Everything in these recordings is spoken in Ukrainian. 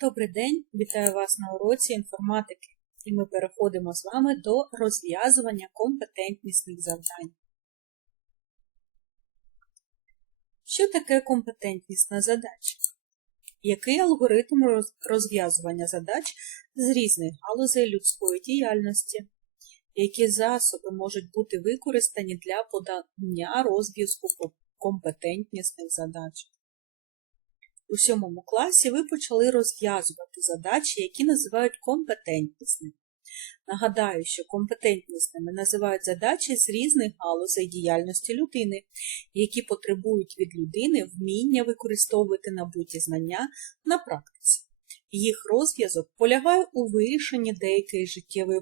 Добрий день, вітаю вас на уроці інформатики, і ми переходимо з вами до розв'язування компетентнісних завдань. Що таке компетентнісна задача? Який алгоритм розв'язування задач з різних галузей людської діяльності? Які засоби можуть бути використані для подання розв'язку компетентнісних задач? У сьомому класі ви почали розв'язувати задачі, які називають компетентнісними. Нагадаю, що компетентнісними називають задачі з різних галузей діяльності людини, які потребують від людини вміння використовувати набуті знання на практиці. Їх розв'язок полягає у вирішенні деякої життєвої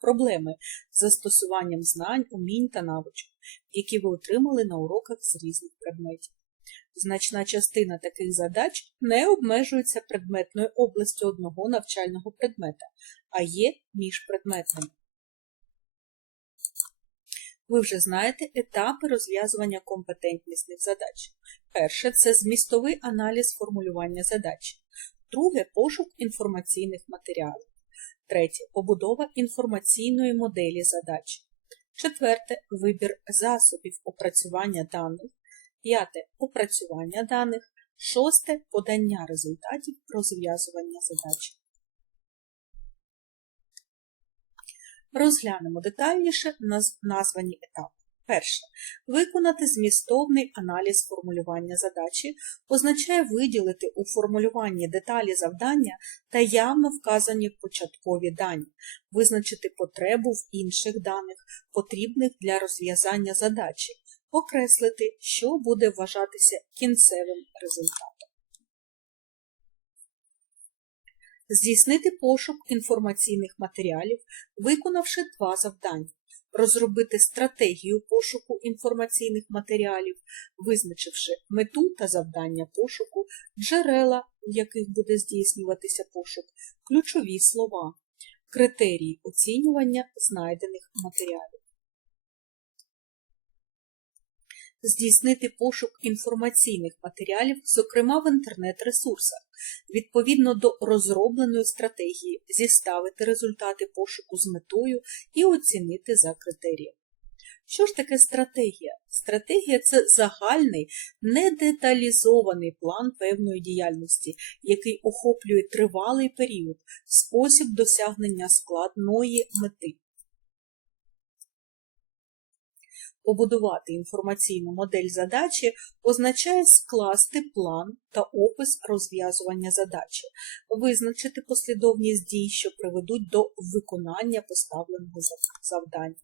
проблеми з застосуванням знань, умінь та навичок, які ви отримали на уроках з різних предметів. Значна частина таких задач не обмежується предметною областю одного навчального предмета, а є міжпредметними. Ви вже знаєте етапи розв'язування компетентнісних задач. Перше це змістовий аналіз формулювання задач. Друге пошук інформаційних матеріалів. Третє побудова інформаційної моделі задач. Четверте вибір засобів опрацювання даних. П'яте опрацювання даних. Шосте подання результатів розв'язування задач. Розглянемо детальніше названі етапи. Перше. Виконати змістовний аналіз формулювання задачі означає виділити у формулюванні деталі завдання та явно вказані початкові дані, визначити потребу в інших даних, потрібних для розв'язання задачі, окреслити, що буде вважатися кінцевим результатом. Здійснити пошук інформаційних матеріалів, виконавши два завдання. Розробити стратегію пошуку інформаційних матеріалів, визначивши мету та завдання пошуку, джерела, в яких буде здійснюватися пошук, ключові слова, критерії оцінювання знайдених матеріалів. Здійснити пошук інформаційних матеріалів, зокрема в інтернет-ресурсах, відповідно до розробленої стратегії, зіставити результати пошуку з метою і оцінити за критерієм. Що ж таке стратегія? Стратегія це загальний, недеталізований план певної діяльності, який охоплює тривалий період, спосіб досягнення складної мети. Побудувати інформаційну модель задачі означає скласти план та опис розв'язування задачі, визначити послідовність дій, що приведуть до виконання поставленого зав- завдання.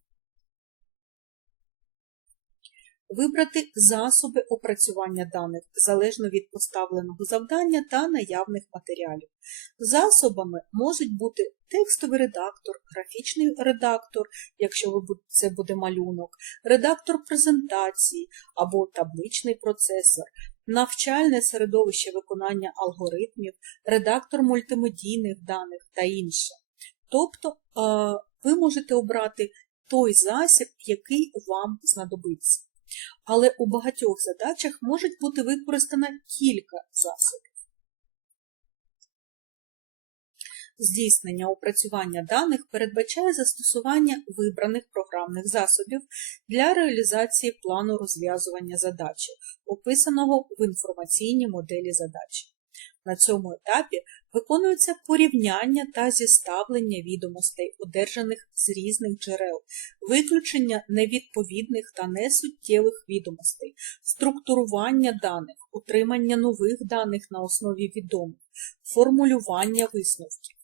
Вибрати засоби опрацювання даних залежно від поставленого завдання та наявних матеріалів. Засобами можуть бути текстовий редактор, графічний редактор, якщо це буде малюнок, редактор презентації або табличний процесор, навчальне середовище виконання алгоритмів, редактор мультимедійних даних та інше. Тобто е, ви можете обрати той засіб, який вам знадобиться. Але у багатьох задачах можуть бути використано кілька засобів. Здійснення опрацювання даних передбачає застосування вибраних програмних засобів для реалізації плану розв'язування задачі, описаного в інформаційній моделі задачі. На цьому етапі виконується порівняння та зіставлення відомостей, одержаних з різних джерел, виключення невідповідних та несуттєвих відомостей, структурування даних, отримання нових даних на основі відомих, формулювання висновків.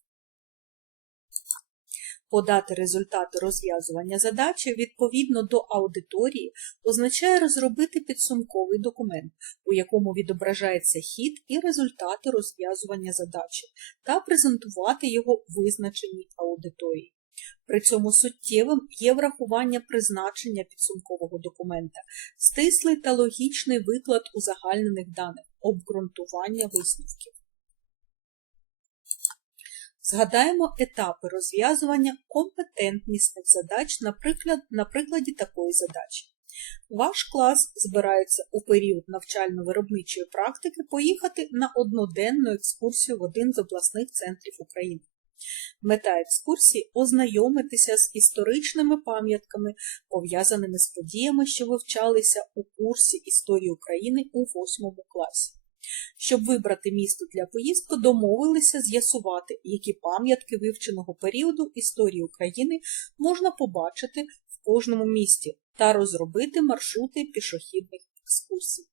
Подати результати розв'язування задачі відповідно до аудиторії означає розробити підсумковий документ, у якому відображається хід і результати розв'язування задачі, та презентувати його визначеній аудиторії. При цьому суттєвим є врахування призначення підсумкового документа, стислий та логічний виклад узагальнених даних, обґрунтування висновків. Згадаємо етапи розв'язування компетентнісних задач на, приклад, на прикладі такої задачі. Ваш клас збирається у період навчально-виробничої практики поїхати на одноденну екскурсію в один з обласних центрів України. Мета екскурсії ознайомитися з історичними пам'ятками, пов'язаними з подіями, що вивчалися у курсі історії України у 8 класі. Щоб вибрати місто для поїздки, домовилися з'ясувати, які пам'ятки вивченого періоду історії України можна побачити в кожному місті та розробити маршрути пішохідних екскурсій.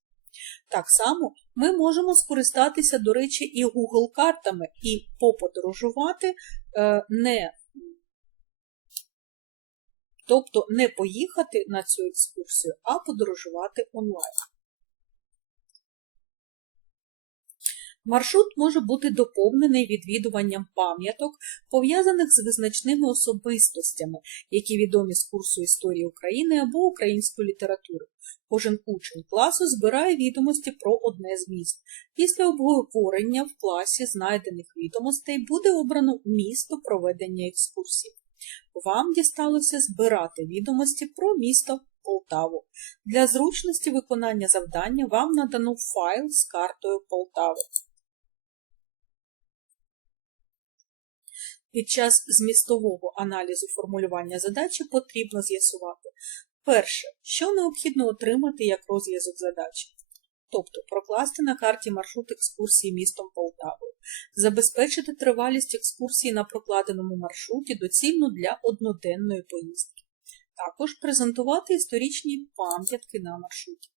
Так само ми можемо скористатися, до речі, і Google картами і поподорожувати е, не тобто не поїхати на цю екскурсію, а подорожувати онлайн. Маршрут може бути доповнений відвідуванням пам'яток, пов'язаних з визначними особистостями, які відомі з курсу історії України або української літератури. Кожен учень класу збирає відомості про одне з міст. Після обговорення в класі знайдених відомостей буде обрано місто проведення екскурсії. Вам дісталося збирати відомості про місто Полтаву. Для зручності виконання завдання вам надано файл з картою Полтави. Під час змістового аналізу формулювання задачі потрібно з'ясувати перше, що необхідно отримати як розв'язок задачі, тобто прокласти на карті маршрут екскурсії містом Полтавою, забезпечити тривалість екскурсії на прокладеному маршруті доцільно для одноденної поїздки, також презентувати історичні пам'ятки на маршруті.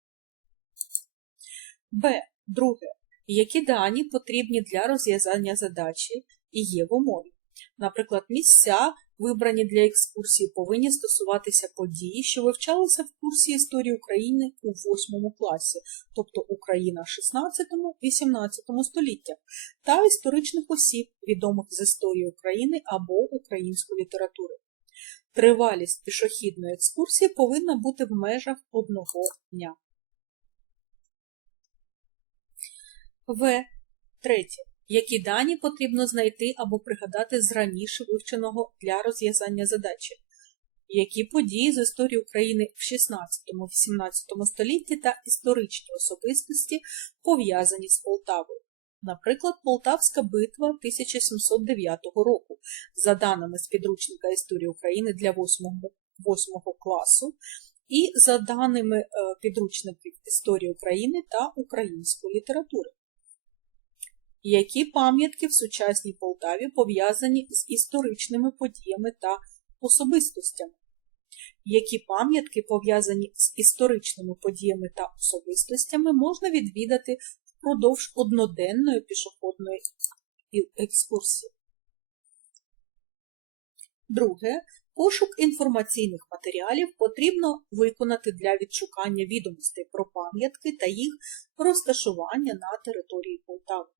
Б. Друге. Які дані потрібні для розв'язання задачі і є в умові. Наприклад, місця, вибрані для екскурсії, повинні стосуватися подій, що вивчалися в курсі історії України у 8 класі, тобто Україна 16-18 століття, та історичних осіб, відомих з історії України або української літератури. Тривалість пішохідної екскурсії повинна бути в межах одного дня. В. Третє які дані потрібно знайти або пригадати з раніше вивченого для розв'язання задачі, які події з історії України в 16-18 столітті та історичні особистості пов'язані з Полтавою. Наприклад, Полтавська битва 1709 року, за даними з підручника історії України для 8, 8 класу, і за даними е, підручників історії України та української літератури які пам'ятки в сучасній Полтаві пов'язані з історичними подіями та особистостями, які пам'ятки пов'язані з історичними подіями та особистостями можна відвідати впродовж одноденної пішохідної екскурсії. Друге, пошук інформаційних матеріалів потрібно виконати для відшукання відомостей про пам'ятки та їх розташування на території Полтави.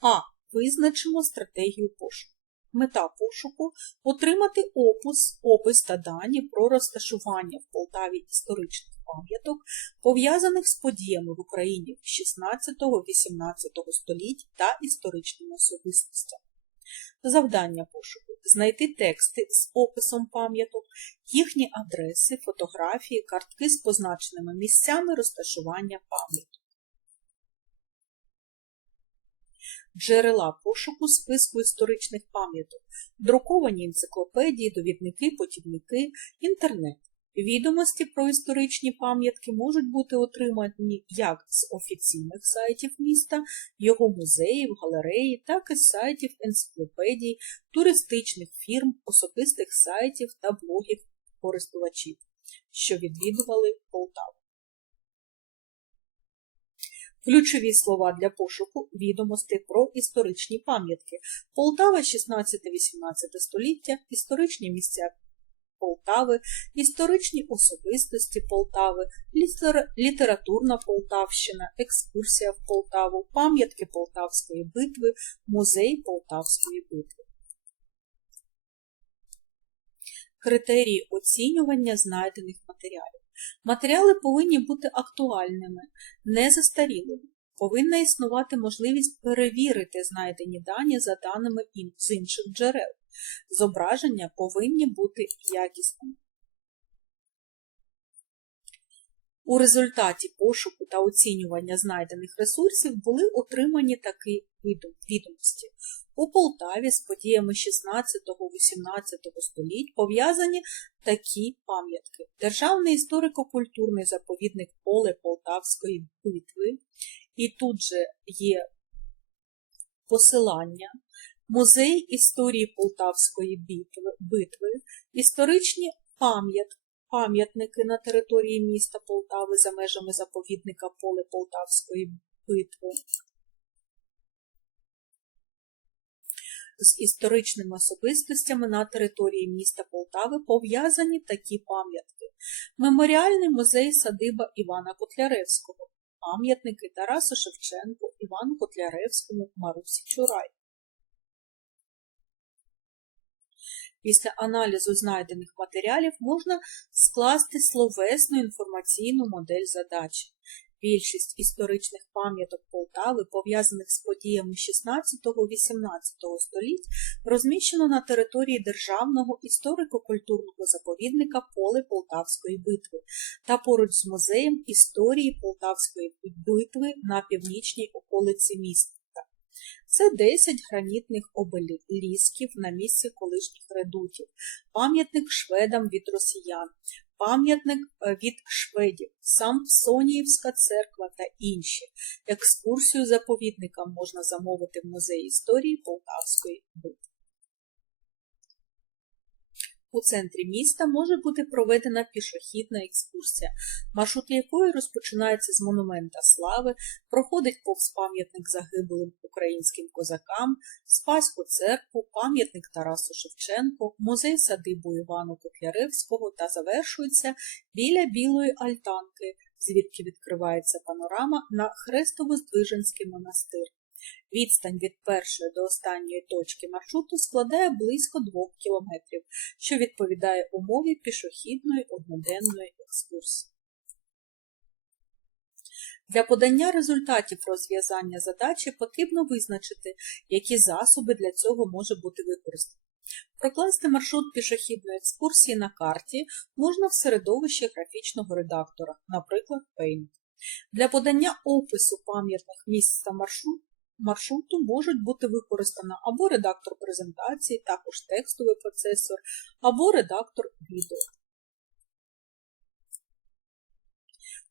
А. Визначимо стратегію пошуку. Мета пошуку отримати опис, опис та дані про розташування в Полтаві історичних пам'яток, пов'язаних з подіями в Україні 16-18 століть та історичними особистостями. Завдання пошуку знайти тексти з описом пам'яток, їхні адреси, фотографії, картки з позначеними місцями розташування пам'яток. Джерела пошуку списку історичних пам'яток, друковані енциклопедії, довідники, потівники, інтернет. Відомості про історичні пам'ятки можуть бути отримані як з офіційних сайтів міста, його музеїв, галереї, так і з сайтів енциклопедій, туристичних фірм, особистих сайтів та блогів користувачів, що відвідували Полтаву. Ключові слова для пошуку відомостей про історичні пам'ятки. Полтава 16-18 століття, історичні місця Полтави, історичні особистості Полтави, літературна Полтавщина, екскурсія в Полтаву, пам'ятки Полтавської битви, музей Полтавської битви. Критерії оцінювання знайдених матеріалів. Матеріали повинні бути актуальними, не застарілими. Повинна існувати можливість перевірити знайдені дані за даними з інших джерел. Зображення повинні бути якісними. У результаті пошуку та оцінювання знайдених ресурсів були отримані такі відомості. У Полтаві з подіями 16-18 століть пов'язані такі пам'ятки. Державний історико-культурний заповідник Поле Полтавської битви. І тут же є посилання, музей історії Полтавської битви, історичні пам'ят, пам'ятники на території міста Полтави за межами заповідника Поле Полтавської битви. З історичними особистостями на території міста Полтави пов'язані такі пам'ятки. Меморіальний музей садиба Івана Котляревського, пам'ятники Тарасу Шевченку, Івану Котляревському, Марусі Чурай. Після аналізу знайдених матеріалів можна скласти словесну інформаційну модель задачі. Більшість історичних пам'яток Полтави, пов'язаних з подіями 16-18 століть, розміщено на території Державного історико-культурного заповідника Поле Полтавської битви та поруч з музеєм історії Полтавської битви на північній околиці міста. Це 10 гранітних обелісків на місці колишніх редутів, пам'ятник шведам від росіян, пам'ятник е, від шведів, Самсоніївська церква та інші. Екскурсію заповідникам можна замовити в музеї історії Полтавської битви. У центрі міста може бути проведена пішохідна екскурсія, маршрут якої розпочинається з монумента слави, проходить повз пам'ятник загиблим українським козакам, Спаську церкву, пам'ятник Тарасу Шевченку, музей садибу Івану Котляревського та завершується біля Білої Альтанки, звідки відкривається панорама на Хрестово-Здвиженський монастир. Відстань від першої до останньої точки маршруту складає близько 2 кілометрів, що відповідає умові пішохідної одноденної екскурсії. Для подання результатів розв'язання задачі потрібно визначити, які засоби для цього може бути використані. Прокласти маршрут пішохідної екскурсії на карті можна в середовищі графічного редактора, наприклад, Paint. Для подання опису пам'ятних місць та маршрут маршруту можуть бути використано або редактор презентації, також текстовий процесор, або редактор відео.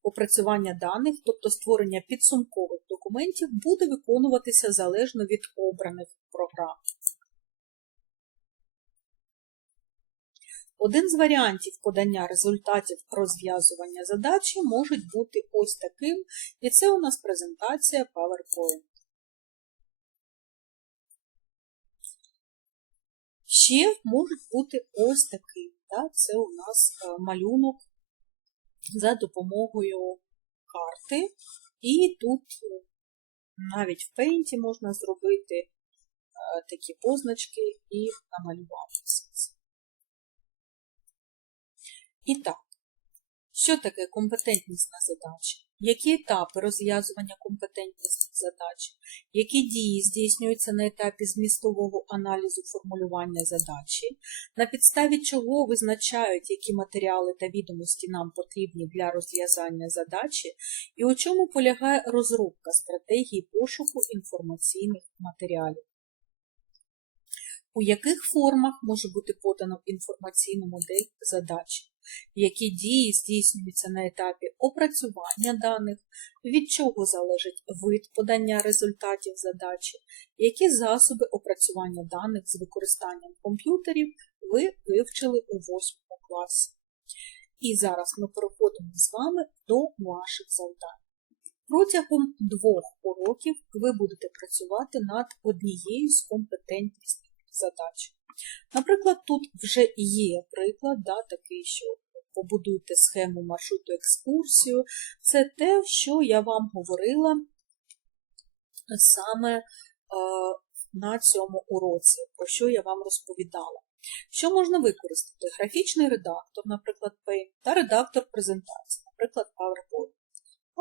Опрацювання даних, тобто створення підсумкових документів, буде виконуватися залежно від обраних програм. Один з варіантів подання результатів розв'язування задачі може бути ось таким, і це у нас презентація PowerPoint. Ще можуть бути ось такий. Да? Це у нас е, малюнок за допомогою карти. І тут е, навіть в пейнті можна зробити е, такі позначки і намалювати це. І так, що таке компетентнісна задача? Які етапи розв'язування компетентності задачі? Які дії здійснюються на етапі змістового аналізу формулювання задачі? На підставі чого визначають, які матеріали та відомості нам потрібні для розв'язання задачі, і у чому полягає розробка стратегії пошуку інформаційних матеріалів? У яких формах може бути подано інформаційну модель задачі? Які дії здійснюються на етапі опрацювання даних, від чого залежить вид подання результатів задачі, які засоби опрацювання даних з використанням комп'ютерів ви вивчили у 8 класі. І зараз ми переходимо з вами до ваших завдань. Протягом двох уроків ви будете працювати над однією з компетентністей задач. Наприклад, тут вже є приклад, да, такий, що побудуйте схему маршруту екскурсію. Це те, що я вам говорила саме е, на цьому уроці, про що я вам розповідала. Що можна використати? Графічний редактор, наприклад, Paint, та редактор презентації, наприклад, PowerPoint.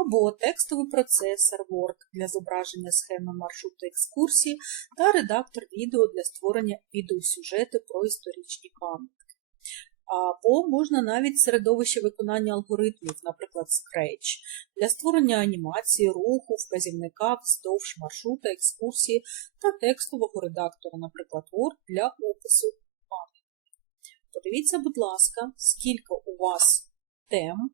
Або текстовий процесор Word для зображення схеми маршруту екскурсії та редактор відео для створення відеосюжету про історичні пам'ятки. Або можна навіть середовище виконання алгоритмів, наприклад, Scratch, для створення анімації, руху, вказівника вздовж маршрута, екскурсії та текстового редактора, наприклад, Word для опису пам'ятки. Подивіться, будь ласка, скільки у вас тем,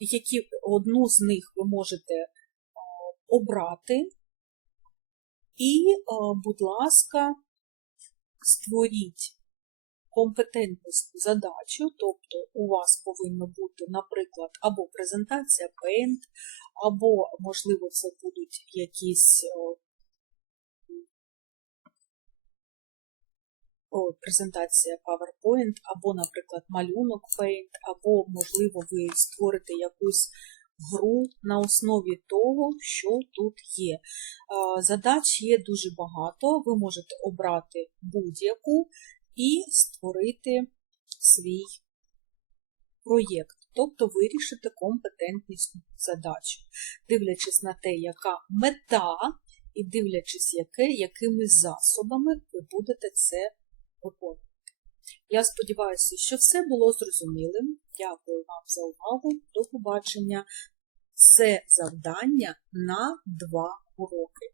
які одну з них ви можете е, обрати, і, е, будь ласка, створіть компетентну задачу, тобто у вас повинно бути, наприклад, або презентація Paint, або, можливо, це будуть якісь презентація PowerPoint, або, наприклад, малюнок Paint, або, можливо, ви створите якусь гру на основі того, що тут є. Задач є дуже багато, ви можете обрати будь-яку і створити свій проєкт, тобто вирішити компетентність задачу, дивлячись на те, яка мета, і дивлячись, яке, якими засобами ви будете це виконувати. Я сподіваюся, що все було зрозумілим. Дякую вам за увагу. До побачення. Це завдання на два уроки.